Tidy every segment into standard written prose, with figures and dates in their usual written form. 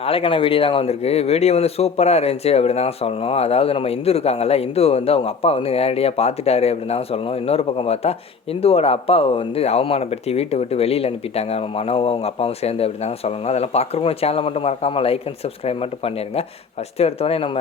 நாளைக்கான வீடியோ தாங்க வந்திருக்கு. வீடியோ வந்து சூப்பரா இருந்துச்சு அப்படின்னு தாங்க சொல்லணும். அதாவது நம்ம இந்து இருக்காங்கல்ல, இந்துவ வந்து அவங்க அப்பா வந்து நேரடியா பார்த்துட்டாரு அப்படின்னு தாங்க சொல்லணும். இன்னொரு பக்கம் பார்த்தா, இந்துவோட அப்பாவ வந்து அவமானப்படுத்தி வீட்ட விட்டு வெளியில அனுப்பிட்டாங்க. நம்ம மனோவும் அவங்க அப்பாவும் சேர்ந்து அப்படின்னு தாங்க சொல்லணும். அதெல்லாம் பார்க்குறவங்க சேனலை மட்டும் மறக்காம லைக் அண்ட் சப்ஸ்கிரைப் மட்டும் பண்ணிருங்க. ஃபர்ஸ்ட்டு எடுத்தோடனே நம்ம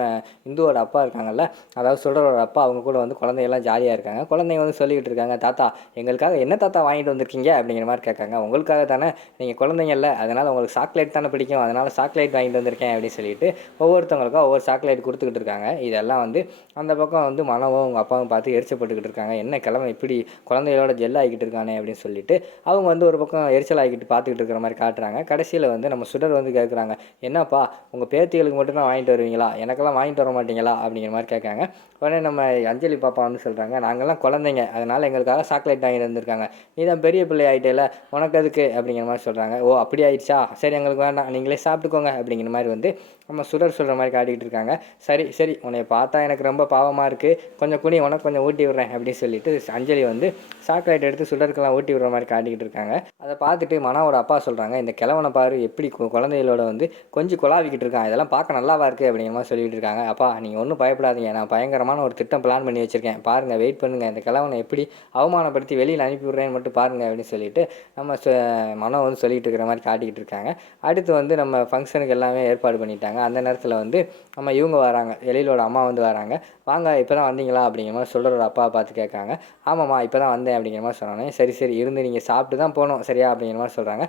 இந்துவோட அப்பா இருக்காங்கல்ல, அதாவது சுடரோட அப்பா அவங்க கூட வந்து குழந்தையெல்லாம் ஜாலியா இருக்காங்க. குழந்தைங்க வந்து சொல்லிக்கிட்டு இருக்காங்க, "தாத்தா எங்களுக்காக என்ன தாத்தா வாங்கிட்டு வந்திருக்கீங்க?" அப்படிங்கிற மாரி கேட்காங்க. "உங்களுக்காக தானே, நீங்க குழந்தைங்கல்ல, அதனால உங்களுக்கு சாக்லேட் தானே பிடிக்கும். அதனால சாக்லேட் வாங்கிட்டு வந்திருக்கேன்" அப்படின்னு சொல்லிட்டு ஒவ்வொருத்தவங்களுக்கும் ஒவ்வொரு சாக்லேட் கொடுத்துக்கிட்டு இருக்காங்க. இதெல்லாம் வந்து அந்த பக்கம் வந்து மனோவும் அவங்க அப்பாவும் பார்த்து எரிச்சப்பட்டுக்கிட்டு இருக்காங்க. என்ன கிழமை இப்படி குழந்தைகளோட ஜெல் ஆகிக்கிட்டு இருக்கானே அப்படின்னு சொல்லிட்டு அவங்க வந்து ஒரு பக்கம் எரிச்சல் ஆகிக்கிட்டு பார்த்துக்கிட்டு இருக்கிற மாதிரி காட்டுறாங்க. கடைசியில் வந்து நம்ம சுடர் வந்து கேட்குறாங்க, "என்னப்பா உங்கள் பேத்திகளுக்கு மட்டும்தான் வாங்கிட்டு வருவீங்களா, எனக்கெல்லாம் வாங்கிட்டு வர மாட்டீங்களா?" அப்படிங்கிற மாதிரி கேட்காங்க. உடனே நம்ம அஞ்சலி பாப்பா வந்து சொல்கிறாங்க, "நாங்கள்லாம் குழந்தைங்க, அதனால் எங்களுக்காக சாக்லேட் வாங்கிட்டு வந்திருக்காங்க. நீ தான் பெரிய பிள்ளை ஆகிட்டேல, உனக்கு அதுக்கு?" அப்படிங்கிற மாதிரி சொல்கிறாங்க. "ஓ அப்படி ஆயிடுச்சா, சரி எங்களுக்கு வேண்டாம், நீங்களே சாப்பிட்டுக்கோங்க" அப்படிங்கிற மாதிரி வந்து நம்ம சுடர் சொல்கிற மாதிரி காட்டிக்கிட்டு இருக்காங்க. "சரி சரி, உன்னை பார்த்தா எனக்கு ரொம்ப பாவமாக இருக்குது, கொஞ்சம் குனி, உனக்கு கொஞ்சம் ஊட்டி விட்றேன்" அப்படின்னு சொல்லிட்டு அஞ்சலி வந்து சாக்லேட் எடுத்து சுடருக்கெல்லாம் ஊட்டி விடுற மாதிரி காட்டிக்கிட்டு இருக்காங்க. அதை பார்த்துட்டு மனாவோட அப்பா சொல்கிறாங்க, "இந்த கிழவனை பாரு எப்படி குழந்தைகளோட வந்து கொஞ்சம் குழாவிக்கிட்டு இருக்கான், இதெல்லாம் பார்க்க நல்லாவா இருக்குது" அப்படிங்கிற மாதிரி சொல்லிட்டு இருக்காங்க. "அப்பா நீங்கள் ஒன்றும் பயப்படாதீங்க, நான் பயங்கரமான ஒரு திட்டம் பிளான் பண்ணி வச்சுருக்கேன், பாருங்கள், வெயிட் பண்ணுங்கள், இந்த கிழவனை எப்படி அவமானப்படுத்தி வெளியில் அனுப்பி விட்றேன்னு மட்டும் பாருங்கள்" அப்படின்னு சொல்லிட்டு நம்ம மனம் வந்து சொல்லிட்டு இருக்கிற மாதிரி காட்டிக்கிட்டு இருக்காங்க. அடுத்து வந்து நம்ம ஃபங்க்ஷனுக்கு எல்லாமே ஏற்பாடு பண்ணிட்டாங்க. அந்த நேரத்தில் வந்து நம்ம இவங்க வராங்க, எழிலோட அம்மா வந்து வராங்க. "வாங்க இப்போ தான் வந்தீங்களா?" அப்படிங்கிற மாதிரி சொல்கிறோட அப்பாவை பார்த்து கேட்காங்க. "ஆமாம்மா இப்போ தான் வந்தேன்" அப்படிங்கிற மாதிரி சொன்னோன்னே, "சரி சரி இருந்து நீங்கள் சாப்பிட்டு தான் போகணும் சரியா?" அப்படிங்கிற மாதிரி சொல்கிறாங்க.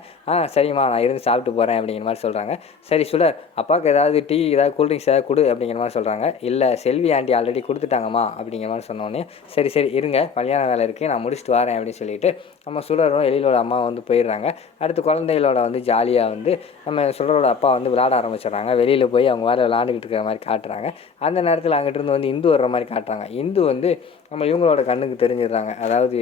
சரிம்மா நான் இருந்து சாப்பிட்டு போகிறேன்" அப்படிங்கிற மாதிரி சொல்கிறாங்க. "சரி சுடர், அப்பாவுக்கு ஏதாவது டீ ஏதாவது கூல்ட்ரிங்க்ஸ் ஏதாவது கொடு" அப்படிங்கிற மாதிரி சொல்கிறாங்க. "இல்லை செல்வி ஆண்டி ஆல்ரெடி கொடுத்துட்டாங்கம்மா" அப்படிங்கிற மாதிரி சொன்னோன்னே, "சரி சரி இருங்க, கல்யாண வேலை இருக்குது, நான் முடிச்சுட்டு வரேன்" அப்படின்னு சொல்லிட்டு நம்ம சுடரும் எழிலோட அம்மா வந்து போயிடுறாங்க. அடுத்து குழந்தைகளோட வந்து ஜாலியாக வந்து நம்ம சுடரோட அப்பா வந்து விளையாட ஆரம்பிச்சிடுறாங்க. வெளியில் போய் அவங்க வேறு விளையாண்டுக்கிட்டு இருக்கிற மாதிரி காட்டுறாங்க. அந்த நேரத்தில் அங்கிட்டிருந்து வந்து இந்து வர்ற மாதிரி காட்டுறாங்க. இந்து வந்து நம்ம இவங்களோட கண்ணுக்கு தெரிஞ்சிடுறாங்க. அதாவது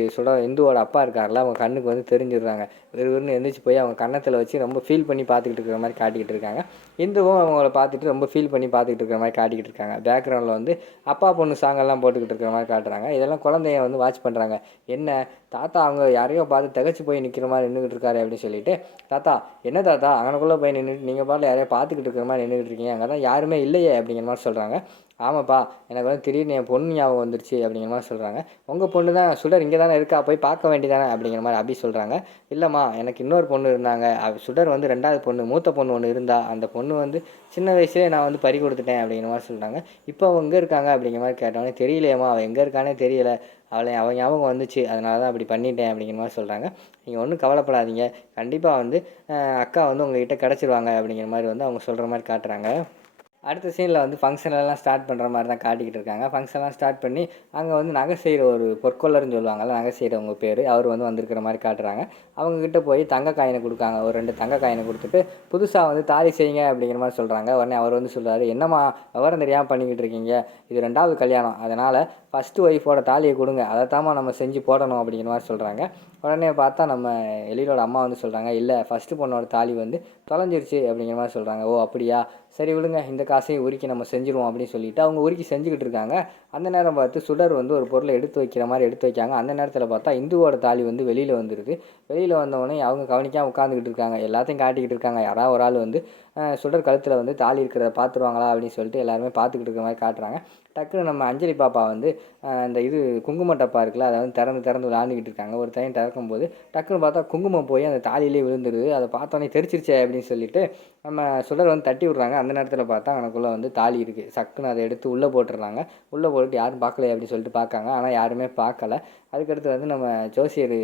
இந்துவோட அப்பா இருக்கார்ல, அவங்க கண்ணுக்கு வந்து தெரிஞ்சிடுறாங்க. விறுவிறுன்னு எந்திரிச்சு போய் அவங்க கன்னத்தில் வச்சு ரொம்ப ஃபீல் பண்ணி பார்த்துக்கிட்டு இருக்கிற மாதிரி காட்டிக்கிட்டு இருக்காங்க. இந்துவும் அவங்கள பார்த்துட்டு ரொம்ப ஃபீல் பண்ணி பார்த்துக்கிட்டு இருக்கிற மாதிரி காட்டிக்கிட்டு இருக்காங்க. பேக்ரவுண்டில் வந்து அப்பா பொண்ணு சாங்கெல்லாம் போட்டுக்கிட்டு இருக்கிற மாதிரி காட்டுறாங்க. இதெல்லாம் குழந்தைய வந்து வாட்ச் பண்ணுறாங்க. "என்ன தாத்தா அவங்க யாரையோ பார்த்து திகச்சு போய் நிற்கிற மாதிரி நின்றுக்கிட்டு இருக்காரு" அப்படின்னு சொல்லிட்டு, "தாத்தா என்ன தாத்தா அங்கனக்குள்ளே போய் நின்றுட்டு நீங்கள் பாட்டில் யாரையோ பார்த்துக்கிட்டு இருக்கிற மாதிரி நின்றுக்கிட்டு இருக்கீங்க, அங்கே தான் யாருமே இல்லையே" அப்படிங்கிற மாதிரி சொல்கிறாங்க. "ஆமாப்பா எனக்கு வந்து திடீர்னு என் பொண்ணு ஞாபகம் வந்துருச்சு" அப்படிங்கிற மாதிரி சொல்கிறாங்க. "உங்கள் பொண்ணு தான் சுடர் இங்கே தானே இருக்கா, போய் பார்க்க வேண்டியதானே" அப்படிங்கிற மாதிரி அபி சொல்கிறாங்க. "இல்லைம்மா எனக்கு இன்னொரு பொண்ணு இருந்தாங்க, சுடர் வந்து 2வது பொண்ணு, மூத்த பொண்ணு ஒன்று இருந்தா, அந்த பொண்ணு வந்து சின்ன வயசுலேயே நான் வந்து பறி கொடுத்துட்டேன்" அப்படிங்கிற மாதிரி சொல்கிறாங்க. "இப்போ அவங்க எங்கே இருக்காங்க" அப்படிங்கிற மாதிரி கேட்டோன்னே, "தெரியலையேம்மா, அவள் எங்கே இருக்கானே தெரியல, அவள் ஞாபகம் வந்துச்சு, அதனால தான் அப்படி பண்ணிட்டேன்" அப்படிங்கிற மாதிரி சொல்கிறாங்க. "நீங்கள் ஒன்றும் கவலைப்படாதீங்க, கண்டிப்பாக வந்து அக்கா வந்து உங்ககிட்ட கிடச்சிருவாங்க" அப்படிங்கிற மாதிரி வந்து அவங்க சொல்கிற மாதிரி காட்டுறாங்க. அடுத்த சீனில் வந்து ஃபங்க்ஷனெல்லாம் ஸ்டார்ட் பண்ணுற மாதிரி தான் காட்டிக்கிட்டு இருக்காங்க. ஃபங்க்ஷன்லாம் ஸ்டார்ட் பண்ணி அங்கே வந்து நகை செய்கிற ஒரு பொற்கொல்லர்னு சொல்லுவாங்கல்ல, நகை செய்கிறவங்க பேர், அவர் வந்து வந்திருக்கிற மாதிரி காட்டுறாங்க. அவங்கக்கிட்ட போய் தங்க காயினை கொடுக்காங்க. ஒரு 2 தங்க காயினை கொடுத்துட்டு, புதுசாக வந்து தாலி செய்யுங்க அப்படிங்கிற மாதிரி சொல்கிறாங்க. உடனே அவர் வந்து சொல்கிறாரு, "என்னம்மா விவரம் தெரியாமல் பண்ணிக்கிட்டு இருக்கீங்க, இது 2வது கல்யாணம், அதனால் ஃபஸ்ட்டு ஒய்ஃபோட தாலியை கொடுங்க, அதைத்தாம்மா நம்ம செஞ்சு போடணும்" அப்படிங்கிற மாதிரி சொல்கிறாங்க. உடனே பார்த்தா நம்ம எழிலோட அம்மா வந்து சொல்கிறாங்க, "இல்லை ஃபஸ்ட்டு பொண்ணோட தாலி வந்து தொலைஞ்சிருச்சு" அப்படிங்கிற மாதிரி சொல்கிறாங்க. "ஓ அப்படியா, சரி விடுங்க, இந்த காசையும் உருக்கி நம்ம செஞ்சுருவோம்" அப்படின்னு சொல்லிட்டு அவங்க உருக்கி செஞ்சுக்கிட்டு இருக்காங்க. அந்த நேரம் பார்த்து சுடர் வந்து ஒரு பொருளை எடுத்து வைக்கிற மாதிரி எடுத்து வைக்காங்க. அந்த நேரத்தில் பார்த்தா இந்துவோட தாலி வந்து வெளியில் வந்துடுது. வெளியில் வந்தவொடனே அவங்க கவனிக்காமல் உட்காந்துக்கிட்டு இருக்காங்க. எல்லாத்தையும் காட்டிக்கிட்டு இருக்காங்க. யாராவது ஒரு ஆள் வந்து சுடர் கழுத்தில் வந்து தாலி இருக்கிறத பார்த்துருவாங்களா அப்படின்னு சொல்லிட்டு எல்லாருமே பார்த்துக்கிட்டு இருக்கிற மாதிரி காட்டுறாங்க. டக்குன்னு நம்ம அஞ்சலி பாப்பா வந்து அந்த குங்கும டப்பா இருக்குல்ல, அதை வந்து திறந்து திறந்து விளாண்டுக்கிட்டு இருக்காங்க. ஒரு டைம் திறக்கும்போது டக்குன்னு பார்த்தா குங்குமம் போய் அந்த தாலியிலே விழுந்துடுது. அதை பார்த்தோன்னே தெரிச்சிருச்சே அப்படின்னு சொல்லிட்டு நம்ம சுடர் வந்து தட்டி விட்றாங்க. அந்த நேரத்தில் பார்த்தா அவனுக்குள்ளே வந்து தாலி இருக்குது. சக்குன்னு அதை எடுத்து உள்ளே போட்டுடுறாங்க. உள்ளே போட்டுட்டு யாரும் பார்க்கலையே அப்படின்னு சொல்லிட்டு பார்க்காங்க. ஆனால் யாருமே பார்க்கல. அதுக்கடுத்து வந்து நம்ம ஜோசியர்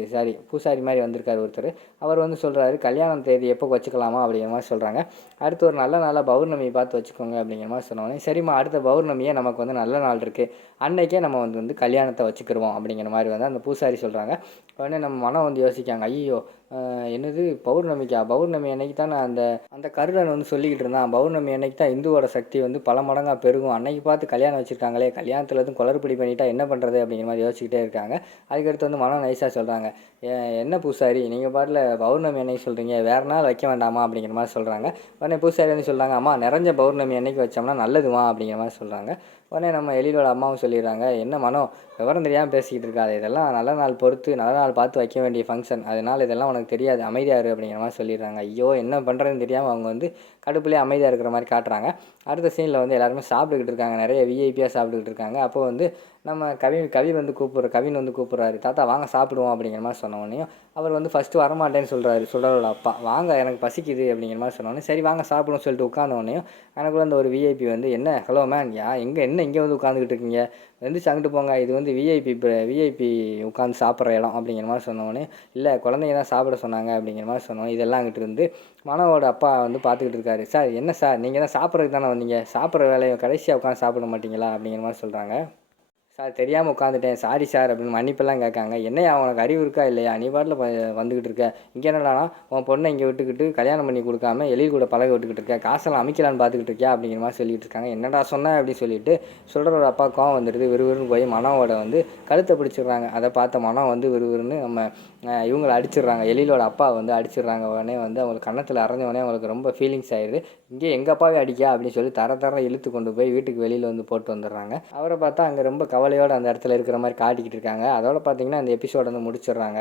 பூசாரி மாதிரி வந்திருக்காரு ஒருத்தர். அவர் வந்து சொல்கிறாரு, "கல்யாணம் தேதி எப்போ வச்சுக்கலாமா" அப்படிங்கிற மாதிரி சொல்கிறாங்க. அடுத்து ஒரு நல்ல நாளாக பௌர்ணமியை பார்த்து வச்சுக்கோங்க அப்படிங்கிற மாதிரி சொன்னோடனே, "சரிம்மா அடுத்த பௌர்ணமியே நமக்கு வந்து நல்ல நாள் இருக்குது, அன்னைக்கே நம்ம வந்து கல்யாணத்தை வச்சுக்கிருவோம்" அப்படிங்கிற மாதிரி வந்து அந்த பூசாரி சொல்கிறாங்க. உடனே நம்ம மனம் வந்து யோசிக்காங்க, "ஐயோ என்னது பௌர்ணமிக்கா, பௌர்ணமி அன்னைக்கு தான் அந்த அந்த கருடன் வந்து சொல்லிக்கிட்டு இருந்தான், பௌர்ணமி அன்னைக்கு தான் இந்துவோட சக்தி வந்து பல மடங்காக பெருகும், அன்னைக்கு பார்த்து கல்யாணம் வச்சுருக்காங்களே, கல்யாணத்தில் எதுவும் குளறுபடி பண்ணிட்டா என்ன பண்ணுறது" அப்படிங்கிற மாதிரி யோசிச்சுக்கிட்டே இருக்காங்க. அதுக்கடுத்து வந்து மனம் நைஸாக சொல்கிறாங்க, "என்ன பூசாரி நீங்கள் பாட்டில் பௌர்ணமி அன்னைக்கு சொல்கிறீங்க, வேறு நாள் வைக்க வேண்டாமா" அப்படிங்கிற மாதிரி சொல்கிறாங்க. உடனே பூசாரி வந்து சொல்கிறாங்க, "அம்மா நிறைஞ்ச பௌர்ணமி அன்னைக்கு வச்சோம்னா நல்லதுமா" அப்படிங்கிற மாதிரி சொல்கிறாங்க. உடனே நம்ம எழிலோட அம்மாவும் சொல்லிடுறாங்க, "என்ன மனோ விவரம் தெரியாமல் பேசிக்கிட்டு இருக்காது, இதெல்லாம் நல்ல நாள் பொறுத்து நல்ல நாள் பார்த்து வைக்க வேண்டிய ஃபங்க்ஷன், அதனால் இதெல்லாம் உனக்கு உனக்கு தெரியாது, அமைதியாக இரு அப்படிங்கிற மாதிரி சொல்லிடுறாங்க. ஐயோ என்ன பண்ணுறதுன்னு தெரியாமல் அவங்க வந்து கடுப்புலேயே அமைதியாக இருக்கிற மாதிரி காட்டுறாங்க. அடுத்த சீனில் வந்து எல்லாருமே சாப்பிட்டுக்கிட்டு இருக்காங்க, நிறைய விஐபியாக சாப்பிட்டுக்கிட்டு இருக்காங்க. அப்போ வந்து நம்ம கவின் வந்து கூப்பிட்றாரு, தாத்தா வாங்க சாப்பிடுவோம் அப்படிங்கிற மாதிரி சொன்னோடனையும் அவர் வந்து ஃபஸ்ட்டு வரமாட்டேன்னு சொல்கிறாரு சுடரோட அப்பா. வாங்க எனக்கு பசிக்குது அப்படிங்கிற மாதிரி சொன்னோடனே சரி வாங்க சாப்பிடுவோம் சொல்லிட்டு உட்காந்தோடனையும் எனக்குள்ள அந்த ஒரு விஐபி வந்து என்ன ஹலோ மேன் இங்கே வந்து உட்காந்துக்கிட்டு இருக்கீங்க, எந்திரிச்சு அங்கிட்டு போங்க, இது வந்து விஐபி உட்காந்து சாப்பிட்ற இடம் அப்படிங்கிற மாதிரி சொன்னோடனே இல்லை குழந்தைங்க தான் சாப்பிட சொன்னாங்க அப்படிங்கிற மாதிரி சொன்னோம். இதெல்லாம் அங்கிட்டு இருந்து மனோவோட அப்பா வந்து பார்த்துக்கிட்டு இருக்காரு. சார் என்ன சார் நீங்கள் தான் சாப்பிட்றதுக்கு தானே வந்தீங்க, சாப்பிட்ற வேலையை கடைசியாக உட்காந்து சாப்பிட மாட்டீங்களா அப்படிங்கிற மாதிரி சொல்கிறாங்க. சார் தெரியாமல் உட்காந்துட்டேன் சாரி சார் அப்படின்னு மன்னிப்பெல்லாம் கேட்காங்க. என்னையா உனக்கு அறிவு இருக்கா இல்லையா, நீ பாட்டில் வந்துக்கிட்டு இருக்க, இங்கே என்னடானா உன் பொண்ணை இங்கே விட்டுக்கிட்டு கல்யாணம் பண்ணி கொடுக்காம எழில் கூட பழக விட்டுக்கிட்டு இருக்க, காசெல்லாம் அமைக்கலான்னு பார்த்துக்கிட்டு இருக்கியா அப்படிங்கிற மாதிரி சொல்லிட்டு இருக்காங்க. என்னடா சொன்னேன் அப்படின்னு சொல்லிட்டு சொல்கிற அப்பா கோவம் வந்துடுது. விறுவிறுன்னு போய் மனோவோட வந்து கழுத்தை பிடிச்சிடுறாங்க. அதை பார்த்த மனம் வந்து விறுவிறுன்னு நம்ம இவங்களை அடிச்சிடுறாங்க, எழிலோட அப்பா வந்து அடிச்சிடுறாங்க. உடனே வந்து அவங்களுக்கு கன்னத்தில் அரைஞ்ச உடனே அவங்களுக்கு ரொம்ப ஃபீலிங்ஸ் ஆயிடுது. இங்கே எங்கள் அப்பாவே அடிக்கா அப்படின்னு சொல்லி தர இழுத்து கொண்டு போய் வீட்டுக்கு வெளியில் வந்து போட்டு வந்துடுறாங்க. அவரை பார்த்தா அங்கே ரொம்ப கவலையோடு அந்த இடத்துல இருக்கிற மாதிரி காட்டிக்கிட்டு இருக்காங்க. அதோட பார்த்தீங்கன்னா அந்த எபிசோட வந்து முடிச்சிடுறாங்க.